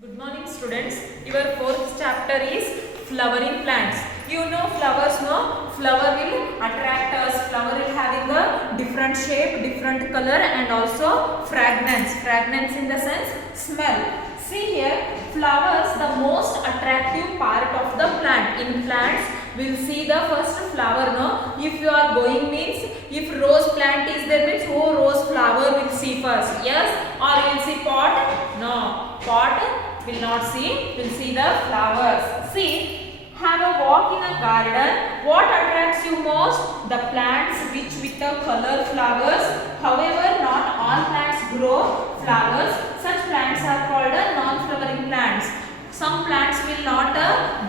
Good morning students. Your fourth chapter is flowering plants. You know flowers, no? Flower will attract us. Flower will having a different shape, different color and also fragrance. Fragrance in the sense smell. See here, flowers the most attractive part of the plant. In plants, we'll see the first flower, no? If you are going means, if rose plant is there means, oh rose flower will see first. Yes? Or you will see pot? No. Pot will not see, will see the flowers. See, have a walk in a garden. What attracts you most? The plants which with the color flowers. However, not all plants grow flowers. Such plants are called non-flowering plants. Some plants will not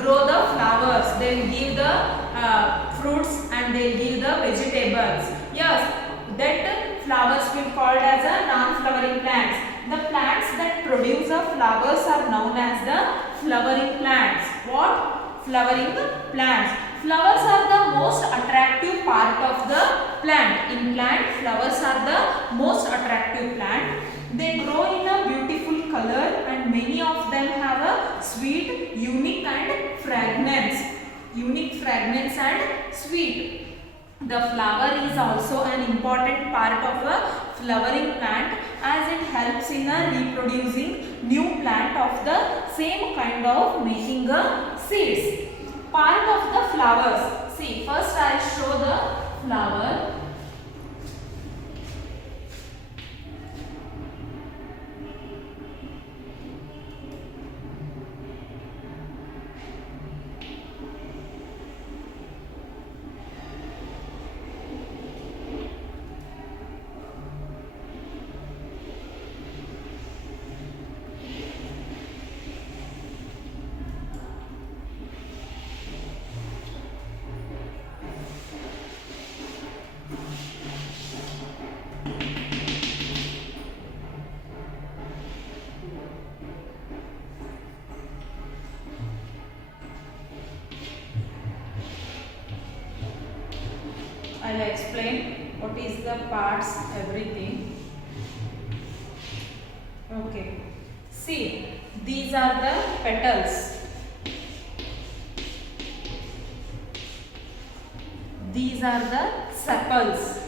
grow the flowers. They will give the fruits and they will give the vegetables. Yes, that flowers will called as a non-flowering plants. The plants that produce the flowers are known as the flowering plants. What? Flowering plants. Flowers are the most attractive part of the plant. In plant, flowers are the most attractive plant. They grow in a beautiful color and many of them have a sweet, unique and fragrance. Unique fragrance and sweet. The flower is also an important part of a flowering plant as it helps in reproducing new plant of the same kind of making seeds. Part of the flowers. See, first I show the flower. I'll explain what is the parts, everything. Okay. See, these are the petals. These are the sepals.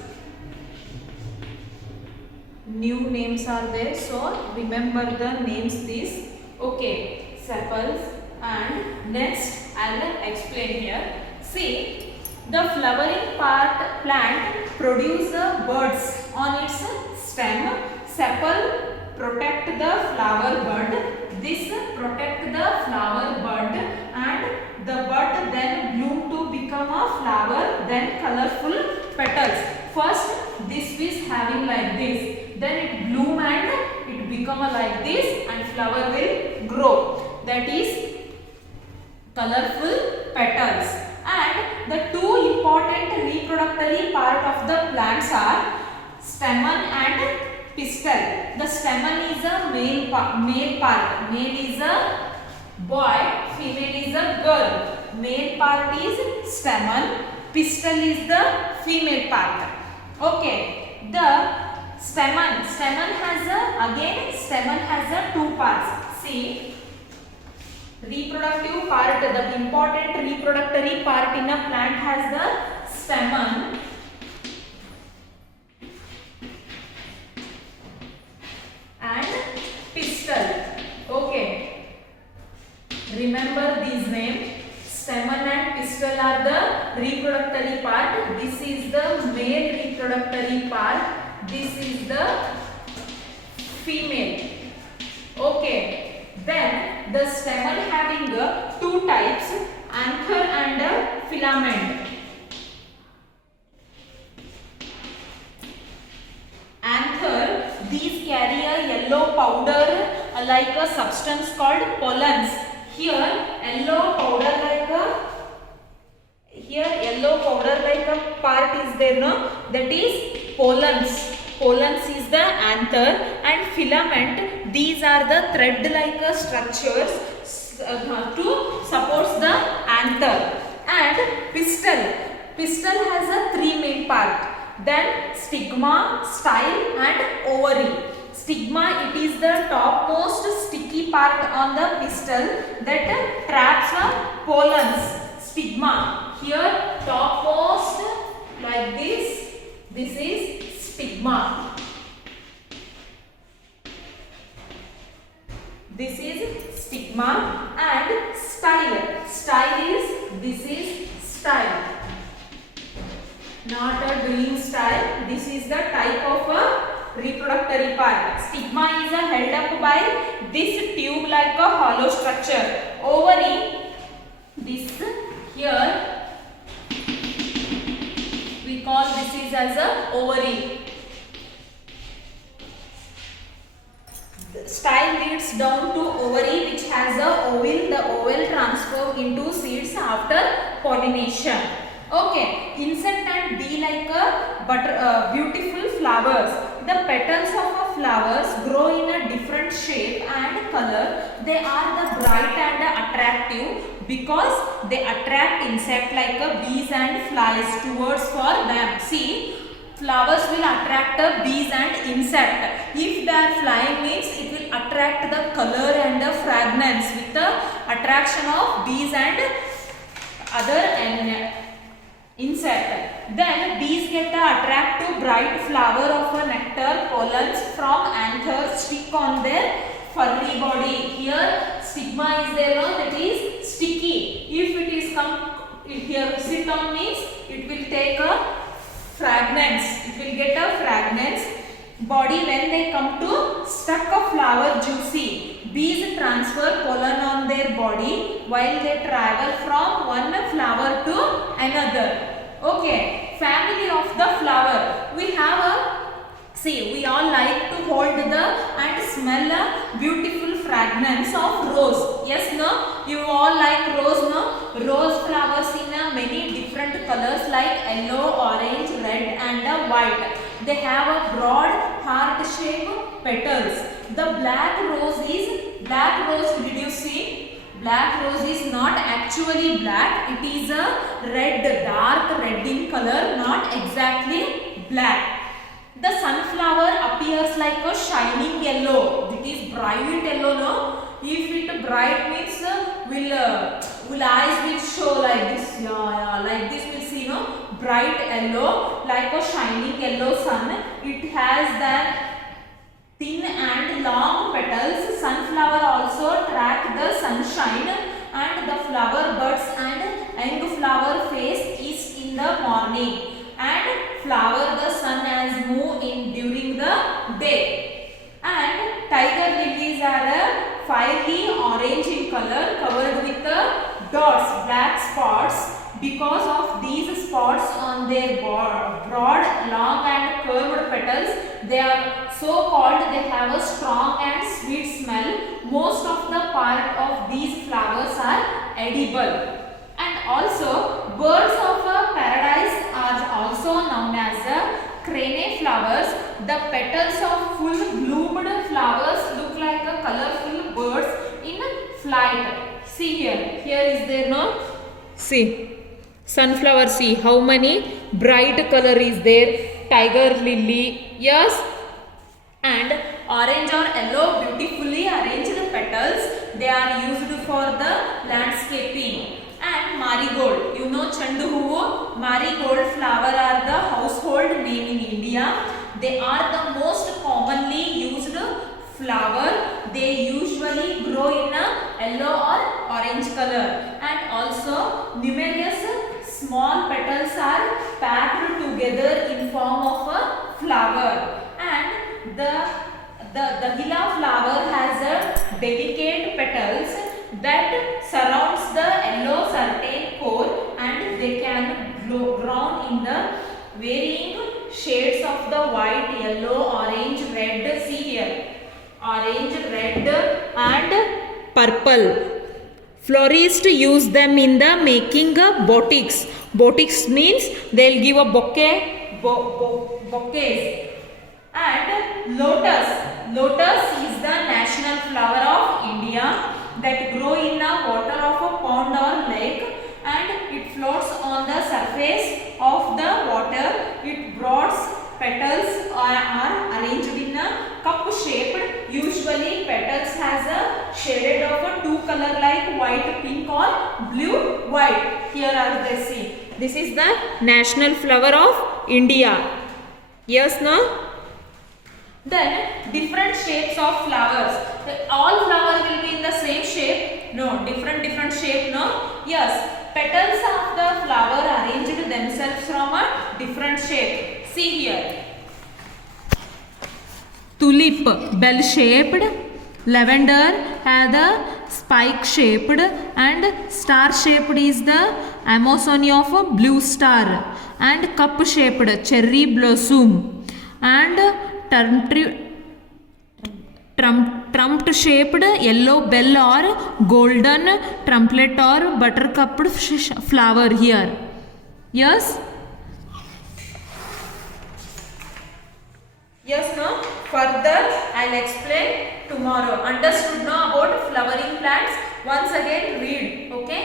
New names are there, so remember the names these. Okay, sepals. And next I'll explain here. See, the flowering plant produce buds on its stem. Sepal protect the flower bud. This protect the flower bud and the bud then bloom to become a flower, then colorful petals. First this is having like this, then it bloom and it become like this and flower will grow. That is colorful petals. And the two important reproductory part of the plants are stamen and pistil. The stamen is a male part. Male is a boy, female is a girl. Male part is stamen, pistil is the female part. Okay, the stamen has two parts. See, reproductive part, the important reproductory part in a plant has the stamen and pistil. Okay, remember these names. Stamen and pistil are the reproductory part. This is the male reproductory part. This is the female. Okay. Then the stamen having two types, anther and filament. Anther, these carry a yellow powder like a substance called pollens. Here yellow powder like a part is there, no? That is pollens. Pollens is the anther and filament. These are the thread-like structures to support the anther. And pistil. Pistil has a three main part. Then stigma, style and ovary. Stigma, it is the topmost sticky part on the pistil that traps pollens. Stigma. Here topmost like this. This is stigma. This is stigma. And style. Style is, this is style. Not a doing style. This is the type of a reproductory part. Stigma is held up by this tube like a hollow structure. Ovary, this here, we call this is as a ovary. The style leads down to ovary, which has a ovule. The ovule transform into seeds after pollination. Okay, insect and bee like a beautiful flowers. The petals of a flowers grow in a different shape and color. They are the bright and attractive because they attract insect like bees and flies towards for them. See, flowers will attract the bees and insect. If they are flying means it will attract the color and the fragrance with the attraction of bees and other insect. Then bees get attract to bright flower of a nectar pollens from anthers stick on their furry body. Here stigma is there, no? That is sticky. If it is come here sit on means it will take a fragrance. It will get a fragrance. Body when they come to stuck a flower juicy. Bees transfer pollen on their body while they travel from one flower to another. Okay, family of the flower. We have a, see, we all like to hold the and smell a beautiful fragrance of rose. Yes, no? You all like rose, no? Rose flowers in many different colors like yellow, orange, red and white. They have a broad heart-shaped petals. The black rose, did you see? Black rose is not actually black. It is a red, dark red in color, not exactly black. The sunflower appears like a shining yellow. It is bright yellow, no? If it bright means will eyes will show like this. Yeah, like this we'll see, no? Bright yellow, like a shining yellow sun. It has that thin and long petals. Sunflower also track the sunshine and the flower buds and young flower face is in the morning and flower the sun as move in during the day. And tiger lilies are fiery orange in color covered with dots, black spots. Because of these spots on their broad, long and curved petals, they are so called. They have a strong and sweet smell. Most of the part of these flowers are edible. And also birds of paradise are also known as crane flowers. The petals of full bloomed flowers look like a colorful birds in flight. See here. Here is there, no? See. Sunflower, see how many bright color is there. Tiger lily, yes, and orange or yellow beautifully arranged petals. They are used for the landscaping. And marigold, you know chandu hoovu, marigold flower are the household name in India. They are the most commonly used flower. They usually grow in a yellow or orange color. And also numerous small petals are packed together in form of a flower. And the gila flower has a delicate petals that surrounds the yellow certain core, and they can grow in the varying shades of the white, yellow, orange, red. See here, orange, red and purple. Florists use them in the making boutiques. Boutiques means they'll give a bouquet, bouquets. And lotus. Lotus is the national flower of India that grow in the water of a pond or lake, and it floats on the surface of the water. Its broad petals are arranged in a cup shaped. Usually petals has a shaded of a two color like white, pink or blue, white. Here are they see. This is the national flower of India. Yes, no? Then different shapes of flowers. All flowers will be in the same shape? No, different shape, no? Yes, petals of the flower arranged themselves from a different shape. See here. Tulip bell shaped, lavender had a spike shaped, and star shaped is the Amazonia of a blue star, and cup shaped cherry blossom, and trumpet shaped yellow bell or golden trumpet or buttercup flower here. Yes? Yes, no? Further, I'll explain tomorrow. Understood, no, about flowering plants? Once again, read. Okay?